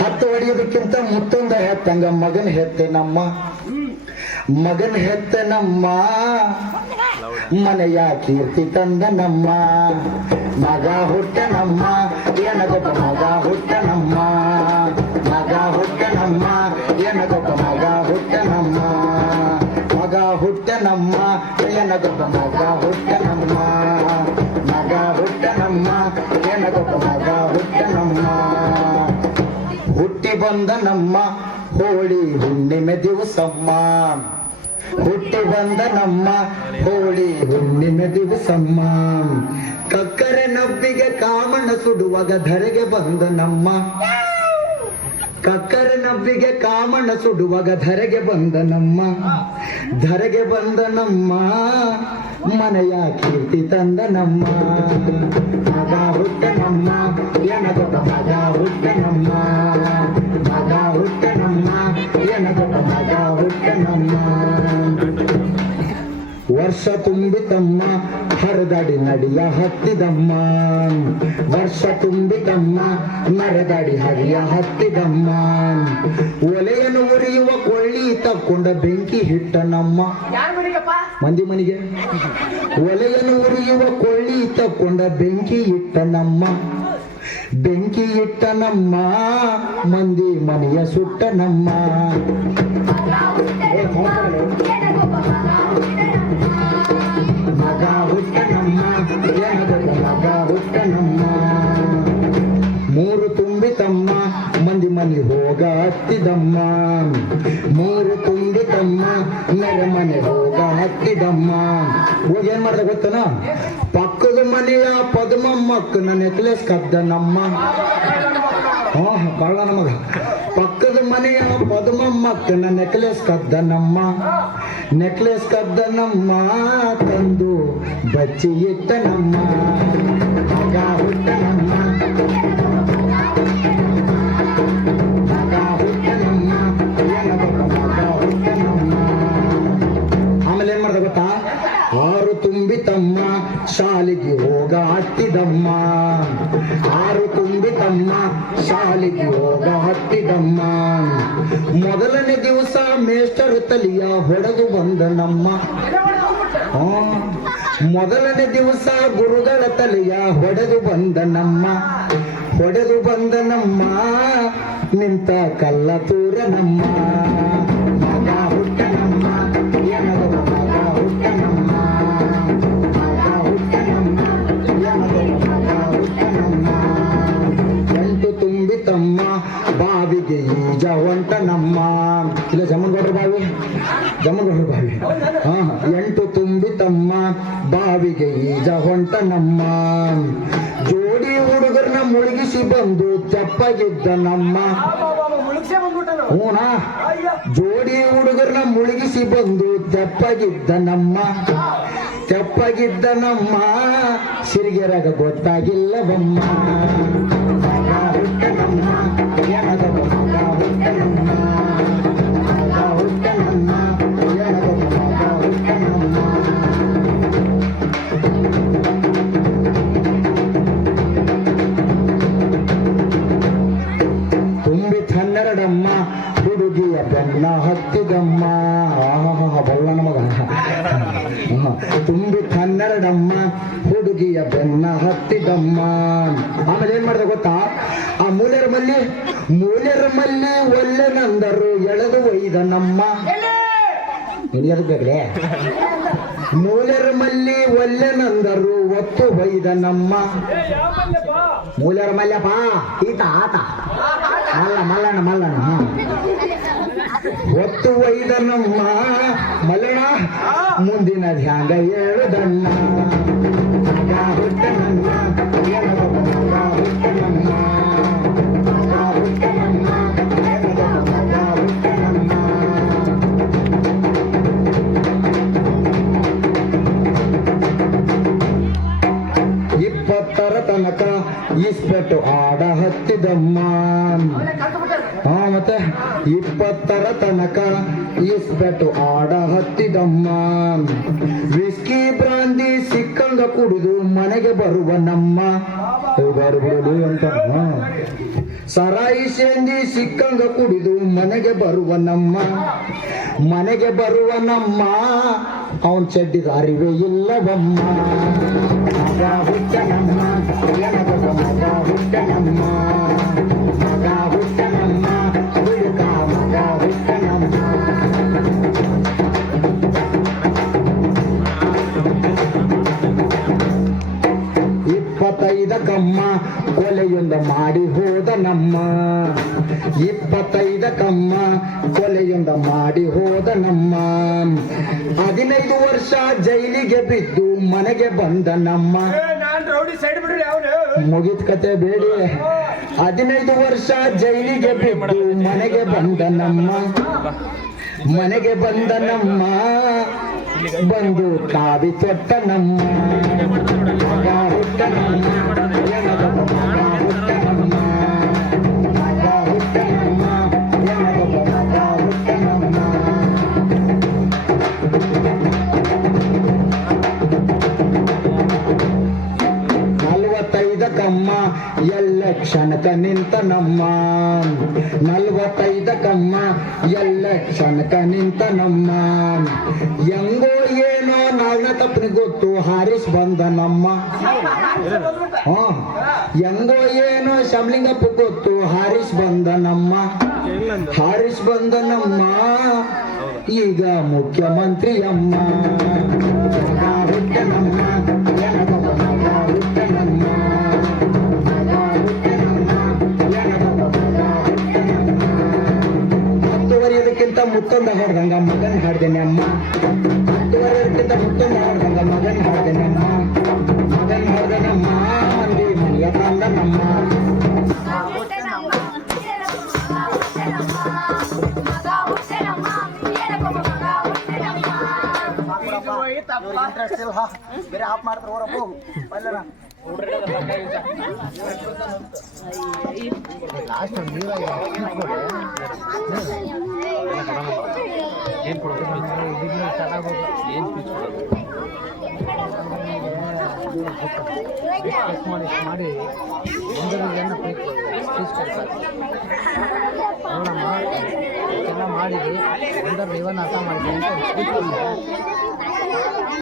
ಹತ್ತು ಹೊಡೆಯೋದಕ್ಕಿಂತ ಮುತ್ತೊಂದ ಹೆತ್ತಂಗ ಮಗನ್ ಹೆತ್ತೆ ನಮ್ಮ. ಮಗನ್ ಹೆತ್ತ ನಮ್ಮ. ಮನೆಯ ಕೀರ್ತಿ ತಂದ ನಮ್ಮ. ಮಗ ಹುಟ್ಟ ನಮ್ಮ. ಏನಗೊಬ್ಬ ಏನಗೊಬ್ಬ ಮಗ ಹುಟ್ಟ ಹುಟ್ಟಿ ಬಂದ ನಮ್ಮ ಹೋಳಿ ಹುಣ್ಣಿಮೆ ದಿವಸಮ್ಮ. ಹುಟ್ಟಿ ಬಂದ ನಮ್ಮ ಹೋಳಿ ಹುಣ್ಣಿಮೆ ದಿವಸಮ್ಮ. ಕಕ್ಕರೆ ನಬ್ಬಿಗೆ ಕಾಮಣ್ಣ ಸುಡುವಾಗ ಧರೆಗೆ ಬಂದ ನಮ್ಮ ಕಕ್ಕರೆ ನಬ್ಬಿಗೆ ಕಾಮಣ್ಣ ಸುಡುವಾಗ ಧರೆಗೆ ಬಂದ ನಮ್ಮ ಧರೆಗೆ ಬಂದ ನಮ್ಮ ಮನೆಯ ಕೀರ್ತಿ ತಂದ ನಮ್ಮ ವರ್ಷ ತುಂಬಿತಮ್ಮ ಹರಿದಾಡಿ ನಡಿಯ ಹತ್ತಿದಮ್ಮ. ವರ್ಷ ತುಂಬಿತಮ್ಮ ನರದಾಡಿ ಹರಿಯ ಹತ್ತಿದಮ್ಮ. ಒಲೆಯನ್ನು ಉರಿಯುವ ಕೊಳ್ಳಿ ತಕ್ಕೊಂಡ ಬೆಂಕಿ ಹಿಟ್ಟ ನಮ್ಮ. ಮಂದಿ ಮನಿಗೆ? ಒಲೆಯನ್ನು ಉರಿಯುವ ಕೊಳ್ಳಿ ತಕ್ಕೊಂಡ ಬೆಂಕಿ ಇಟ್ಟ ನಮ್ಮ. ಬೆಂಕಿ ಇಟ್ಟ ನಮ್ಮ ಮಂದಿ ಮನೆಯ ಸುಟ್ಟ ನಮ್ಮ ಮಗ ಹುಟ್ಟ ನಮ್ಮ ಮಗ ಹುಟ್ಟ ನಮ್ಮ ಮೂರು ತುಂಬಿತಮ್ಮ ಮಂದಿ ಮನೆ ಹೋಗ ಹತ್ತಿದಮ್ಮ ಹತ್ತಿದಮ್ಮ ಹೋಗಿ ಏನ್ ಮಾಡ್ದೆ ಗೊತ್ತನ? ಪಕ್ಕದ ಮನೆಯ ಪದ್ಮಮ್ಮಕ್ಕ ನನ್ನ ನೆಕ್ಲೆಸ್ ಕದ್ದ ನಮ್ಮ ಹಾ ಬಾಳ ನಮಗ. ಪಕ್ಕದ ಮನೆಯ ಪದ್ಮಮ್ಮಕ್ಕನ ನೆಕ್ಲೆಸ್ ಕದ್ದ ನಮ್ಮ ನೆಕ್ಲೆಸ್ ಕದ್ದ ನಮ್ಮ ತಂದು ಬಚ್ಚಿ ಇಟ್ಟ ನಮ್ಮ ಹುಟ್ಟ ನಮ್ಮ ಏನ್ ತುಂಬಿ ತಮ್ಮ ಆರು ಶಾಲೆಗೆ ಹೋಗ ಹತ್ತಿದಮ್ಮ. ಆರು ತುಂಬಿತಮ್ಮ, ಶಾಲಿಗೆ ಹೋಗ ಹತ್ತಿದಮ್ಮ. ಮೊದಲನೇ ದಿವಸ ಮೇಷ್ಟರು ತಲಿಯ ಹೊಡೆದು ಬಂದ ನಮ್ಮ. ಮೊದಲನೇ ದಿವಸ ಗುರುಗಳ ತಲೆಯ ಹೊಡೆದು ಬಂದ ನಮ್ಮ. ಹೊಡೆದು ಬಂದ ನಮ್ಮ. ನಿಂತ ಕಲ್ಲ ತೂರ ನಮ್ಮ. ಜಮ್ಮನಗೌಡ್ರ ಬಾವಿ ಹಾ ಎಂಟು ತುಂಬಿತಮ್ಮ ಬಾವಿಗೆ ಈಜ ಹೊಂಟ ನಮ್ಮ. ಜೋಡಿ ಹುಡುಗರನ್ನ ಮುಳುಗಿಸಿ ಬಂದು ತೆಪ್ಪಗಿದ್ದ ನಮ್ಮ. ಹೂನಾ? ಜೋಡಿ ಹುಡುಗರನ್ನ ಮುಳುಗಿಸಿ ಬಂದು ತೆಪ್ಪಗಿದ್ದ ನಮ್ಮ. ತೆಪ್ಪಗಿದ್ದ ನಮ್ಮ. ಸಿರಿಗೆರಾಗ ಗೊತ್ತಾಗಿಲ್ಲವಮ್ಮ ನಮ್ಮ. ಬೆನ್ನ ಹತ್ತಿದಮ್ಮ. ಆಹಾ ಬಲ್ಲ ನಮಗ. ತುಂಬಿ ಕನ್ನಡಮ್ಮ, ಹುಡುಗಿಯ ಬೆನ್ನ ಹತ್ತಿದಮ್ಮ. ಆಮೇಲೆ ಏನ್ ಮಾಡಿದೆ ಗೊತ್ತಾ? ಆ ಮೂಲೆರ ಮಲ್ಲಿ ಮೂಲೆರ ಮಲ್ಲಿ ಒಲ್ಲೆ ನಂದರು, ಎಳೆದು ಒಯ್ದ ನಮ್ಮ. ನಿನಗೆ ಬೇಕ್ರೆ ಮೂಲೆರ ಮಲ್ಲಿ ಒಲ್ಲೆನಂದರು, ಒತ್ತು ಹೊಯ್ದ ನಮ್ಮ ಮೂಲರ ಮಲ್ಯಪ್ಪ ಈತ, ಆತ. ಮಲ್ಲ, ಮಲ್ಲಣ್ಣ ಮಲ್ಲಣ್ಣ. ಒತ್ತು ಒಯ್ದ ನಮ್ಮ ಮಲ್ಲಣ್ಣ, ಮುಂದಿನ ಧ್ಯಾನ ಹೇಳುದಣ್ಣ ಮಗ ಇಸ್ಪೆಟ್ಟು ಆಡ ಹತ್ತಿದಮ್ಮ. ಹಾ, ಮತ್ತೆ ಇಪ್ಪತ್ತರ ತನಕ ಇಸ್ಬೆಟ್ಟು ಆಡ ಹತ್ತಿದಮ್ಮ. ವಿಸ್ಕಿ ಬ್ರಾಂದಿ ಸಿಕ್ಕಂಗ ಕುಡಿದು ಮನೆಗೆ ಬರುವ ನಮ್ಮ. ಅಂತ. ಹಾ. ಸರಾಯಿ ಸೇಂದಿ ಸಿಕ್ಕಂಗ ಕುಡಿದು ಮನೆಗೆ ಬರುವ ನಮ್ಮ, ಮನೆಗೆ ಬರುವ ನಮ್ಮ ಅವನ್ ಚಡ್ಡಿದ ಅರಿವೆ ಇಲ್ಲವಮ್ಮ ಮಗ ಹುಟ್ಟ ಹೋದ ನಮ್ಮ ಇಪ್ಪತ್ತೈದಕ್ಕಮ್ಮ ಕೊಲೆಯಿಂದ ಮಾಡಿ ಹೋದ ನಮ್ಮ ಹದಿನೈದು ವರ್ಷ ಜೈಲಿಗೆ ಬಿದ್ದು ಮನೆಗೆ ಬಂದ ನಮ್ಮ ಏ, ನಾನ್ ರೌಡಿ ಸೈಡ್ ಬಿಡ್ರಿ ಅವನು ಮುಗಿದ ಕತೆ ಬೇಡಿ. ಹದಿನೈದು ವರ್ಷ ಜೈಲಿಗೆ ಬಿದ್ದು ಮನೆಗೆ ಬಂದ ನಮ್ಮ ಮನೆಗೆ ಬಂದ ನಮ್ಮ ಬಂದು ಕಾವಿ ತೊಟ್ಟ ನಮ್ಮ ನಲ್ವತ್ತೈದಕ್ಕಮ್ಮ ಕ್ಷಣಕ ನಿಂತ ನಮ್ಮ. ನಲ್ವತ್ತೈದಕಮ್ಮ ಎಲ್ಲ ಕ್ಷಣಕ ನಿಂತ ನಮ್ಮ. ಹೆಂಗೋ ಏನೋ ನಾಲ್ನ ತಪ್ಪನಿ ಗೊತ್ತು, ಹಾರಿಸ್ ಬಂದ ನಮ್ಮ. ಹೆಂಗೋ ಏನೋ ಶಮಲಿಂಗಪ್ಪ ಗೊತ್ತು, ಹಾರಿಸ್ ಬಂದ ನಮ್ಮ. ಹಾರಿಸ್ ಬಂದ ನಮ್ಮ. ಈಗ ಮುಖ್ಯಮಂತ್ರಿ ಅಮ್ಮ ನಮ್ಮ ಮಗನ್ ಹಾಡ್ದೇನೆ ಅಮ್ಮ ಹತ್ತುವರೆಯೋದಕ್ಕಿಂತ ಮುತ್ತೊಂದ ಹೊಡೆದಂಗ ಮಗನ್ ಹಾಡ್ದೇನೆ ಅಮ್ಮ ಮಗನ್ ಹಾಡ್ದೇನಮ್ಮ ಮಂದಿ ಮನೆಯ ತಂದ ನಮ್ಮ ಇಲ್ಲ ಬೇರೆ ಆಫ್ ಮಾಡ್ತಾರೆ ಏನು ಹೋಗು ಅಲ್ಲರ ಮಾಡಿ ಒಂದು ಸ್ಪೀಚ್ ಕೊಡ್ತಾರೆ ನೋಡಮ್ಮ ಎಲ್ಲ ಮಾಡಿದ್ವಿ ಒಂದರ ಇವನ್ನ ಅರ್ಥ ಮಾಡಿದ್ವಿ ಅಂತ